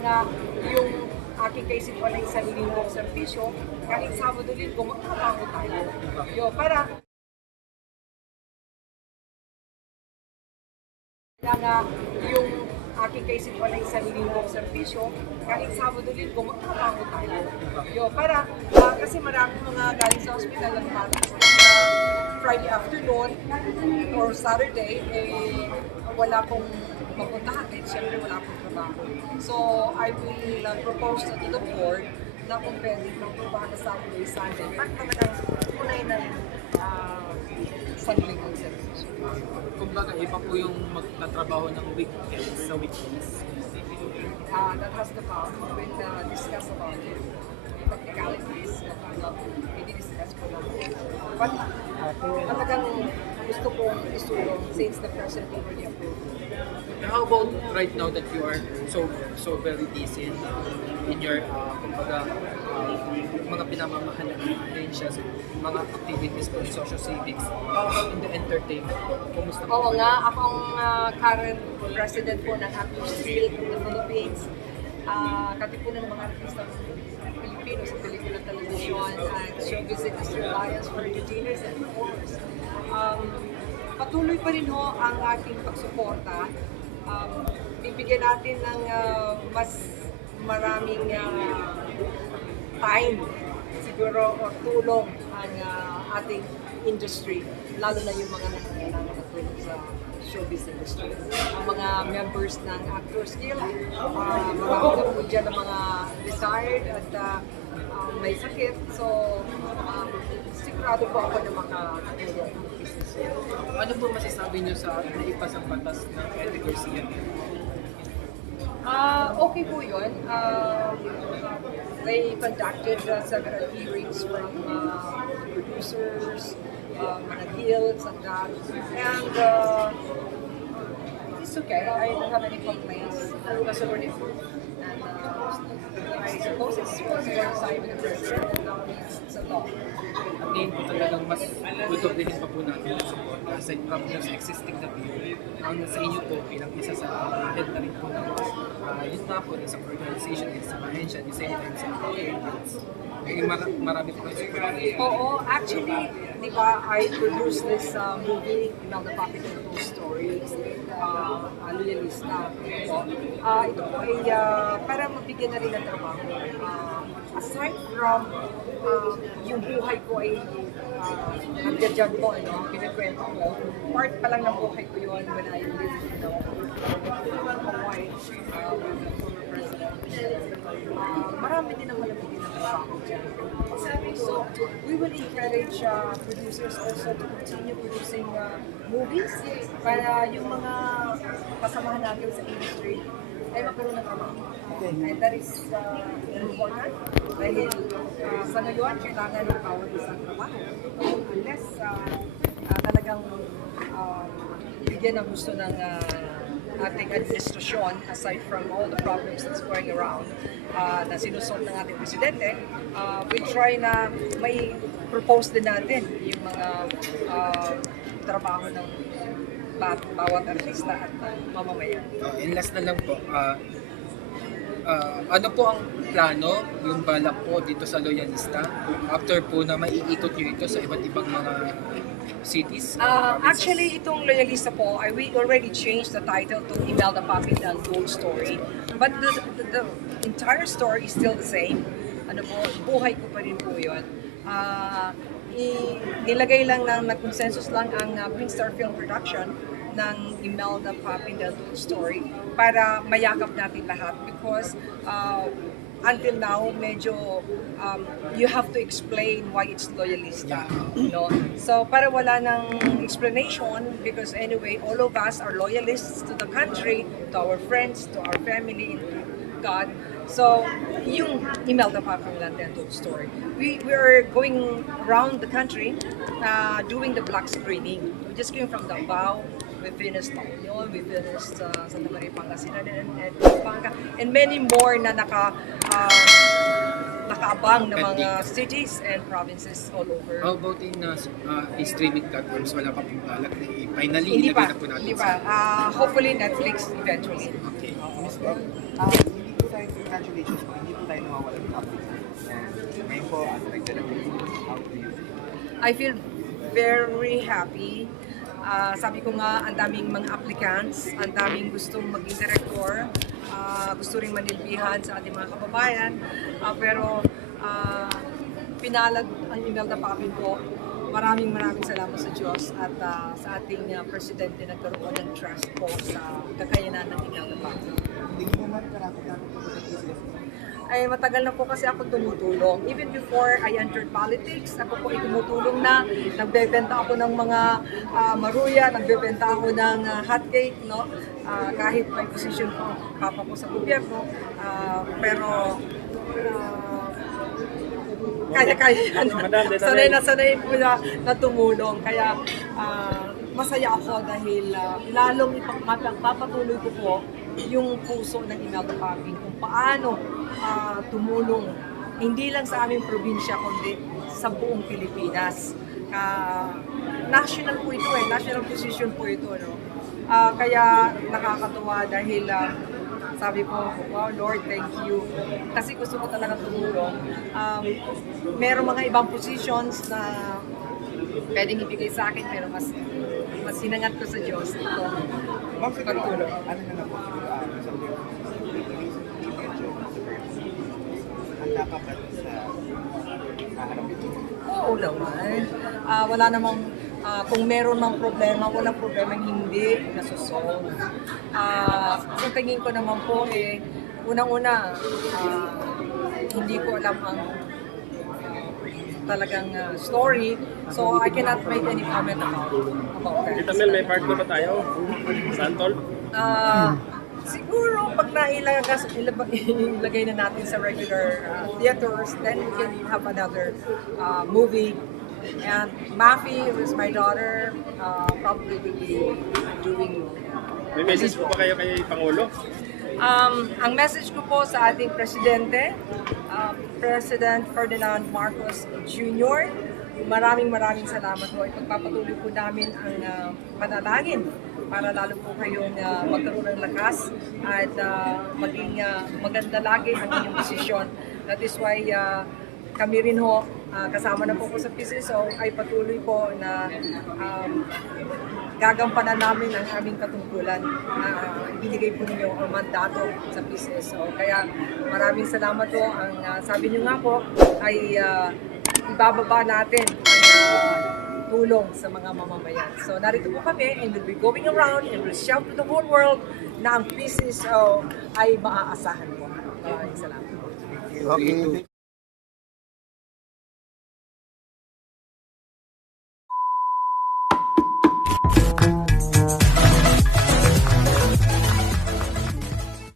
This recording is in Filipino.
na yung aking kaisipan ng isang linggong servisyo, kahit Sabado-Linggo, magtrabaho tayo. Yo, para na yung aking kaisipan ng isang linggong servisyo, kahit Sabado-Linggo, magtrabaho tayo. Yo, para, kasi maraming mga galing sa ospital na Friday afternoon or Saturday, wala pong mapuntahan kahit siyempre wala pong trabaho. So, I will propose to the board na kung pwede magtrabaho na Saturday, Sunday, para talagang unay na sarili kong service. Kumbaga, iba po yung magtatrabaho ng weekends sa weekdays. That has to come when discuss about it. Technicalities, i-discuss ko lang. But talagang gusto kong isulong since the president already approved. How about right now that you are so very busy in your kumbaga mga pinamamahalan ng ahensya, mga activities po, social civics, in the entertainment po, kumusta po? Oo nga, akong current president po ng Actors Guild of the Philippines. Katipunan ng mga artista Pilipino sa pelikula, television, at Showbiz Industry Alliance for Entertainers, and of course, patuloy pa rin ho ang ating pagsuporta. Bibigyan natin ng mas maraming time siguro o tulong ang ating industry, lalo na yung mga nangangailangan na tulong sa showbiz industry. Ang mga members ng Actors Guild, marami na po dyan ng mga retired at may sakit. So, sigurado po ako na makakatulong ang business. Ano po masasabi niyo sa naipasang batas ng Eddie Garcia? Okay po yun. They conducted several hearings from producers, mga guilds and that. And it's okay. I don't have any complaints. Kasi already approved. And I suppose it's supposed to coincide with the president. And now it's a law. At ngayon po talagang mas tutubihin pa po natin ang support aside from yung existing na bill. Ang sa inyo po bilang isa sa head na rin po ng yun nga po sa organization and sa ahensya, the same time sa audience. Marami po kayo support. Oo, actually, di ba, I produced this movie, The Puppet and Ghost Story, Loyalista. Ito po ay para mabigyan na rin ng trabaho. Aside from yung buhay ko ay nandiyan dyan po, pinakwento ko, part pa lang ng buhay ko yun when I lived in Hawaii, former president. Marami din naman nabigyan ng trabaho dyan. So, we will encourage producers also to continue producing movies para yung mga kasamahan natin sa industry ay magkaroon ng trabaho. And that is important dahil sa ngayon, kailangan ng bawat isang trabaho. Unless talagang bigyan ng gusto ng ating administrasyon, aside from all the problems that's going around na sinusolve ng ating presidente, we try na may propose din natin yung mga trabaho ng bawat artista at mamamayan. And last na lang po, ano po ang plano, yung balak po dito sa Loyalista after po na maiikot nyo ito sa iba't ibang mga cities? Actually, itong Loyalista po, we already changed the title to Imelda Puppet and Ghost Story. But the entire story is still the same. Ano po, buhay ko pa rin po yun. Nilagay lang ng consensus lang ang Prince Star Film Production ng Imelda Puppet and Ghost Story para mayakap natin lahat because until now, medyo you have to explain why it's Loyalista. No? So, para wala ng explanation, because anyway, all of us are loyalists to the country, to our friends, to our family, to God. So, yung Imelda Puppet and Ghost Story. We are going around the country doing the black screening. We just came from Davao. We finished Taunyon, we finished Santa Maria, Pangasinan, and Pampanga, and many more na nakaabang na mga cities and provinces all over. How about in streaming platforms? Wala pa pong balak na finally Hindi ilagay pa, na po natin hindi pa. Hopefully Netflix eventually. Okay. Hindi ko tayo congratulations po. Hindi po tayo nawawala ng public. And ngayon po, as like the how do you feel? I feel very happy. Sabi ko nga, ang daming mga applicants, ang daming gustong maging director, gusto rin manilbihan sa ating mga kababayan. Pero pinalad ang Imelda Papin po. Maraming salamat sa Diyos at sa ating presidente na nagkaroon ng trust po sa kakayanan ng Imelda Papin. Hindi po man karapit-dapat po sa business. Ay matagal na po kasi ako tumutulong. Even before I entered politics, ako po ay tumutulong na. Nagbebenta ako ng mga maruya, nagbebenta ako ng hotcake, no? Kahit may position po papa ko sa gobyerno. Pero kaya yan. Sanay po na tumulong. Kaya masaya ako dahil lalong ipapatuloy ko po yung puso ng Imelda Papin kung paano tumulong hindi lang sa aming probinsya kundi sa buong Pilipinas. National po ito national position po ito. No? Kaya nakakatuwa dahil sabi ko, wow Lord, thank you. Kasi gusto ko talaga tumulong. Merong mga ibang positions na pwedeng ibigay sa akin pero mas sinangat ko sa Diyos ito. Ma'am, siguro, ano na lang po, sa recently, medyo handa ka ba sa kaharap ito? Oo naman. Wala namang, kung meron mang problema, walang problema hindi nasusolve. Sa tingin ko naman po, unang-una, hindi ko alam ang talagang story. So, I cannot make any comment about that. Tita Mel, may part 2 ba tayo? Santol? Siguro pag ilagay na natin sa regular theaters, then we can have another movie. And Mafi, who is my daughter, probably will be doing. May message po ba kayo kay Pangulo? Ang message ko po sa ating presidente, President Ferdinand Marcos Jr., maraming salamat po. Ipagpapatuloy po namin ang panalangin para lalo po kayong magkaroon ng lakas at maging maganda lagi ang inyong desisyon. That is why kami rin ho, kasama na po ko sa PCSO, ay patuloy po na gagampanan namin ang aming katungkulan na binigay po ninyo ang mandato sa PCSO. Kaya maraming salamat po. Ang sabi niyo nga po ay ibababa natin ang tulong sa mga mamamayan. So narito po kami and we'll be going around and we'll shout to the whole world na ang PCSO ay maaasahan po. Maraming salamat. Okay.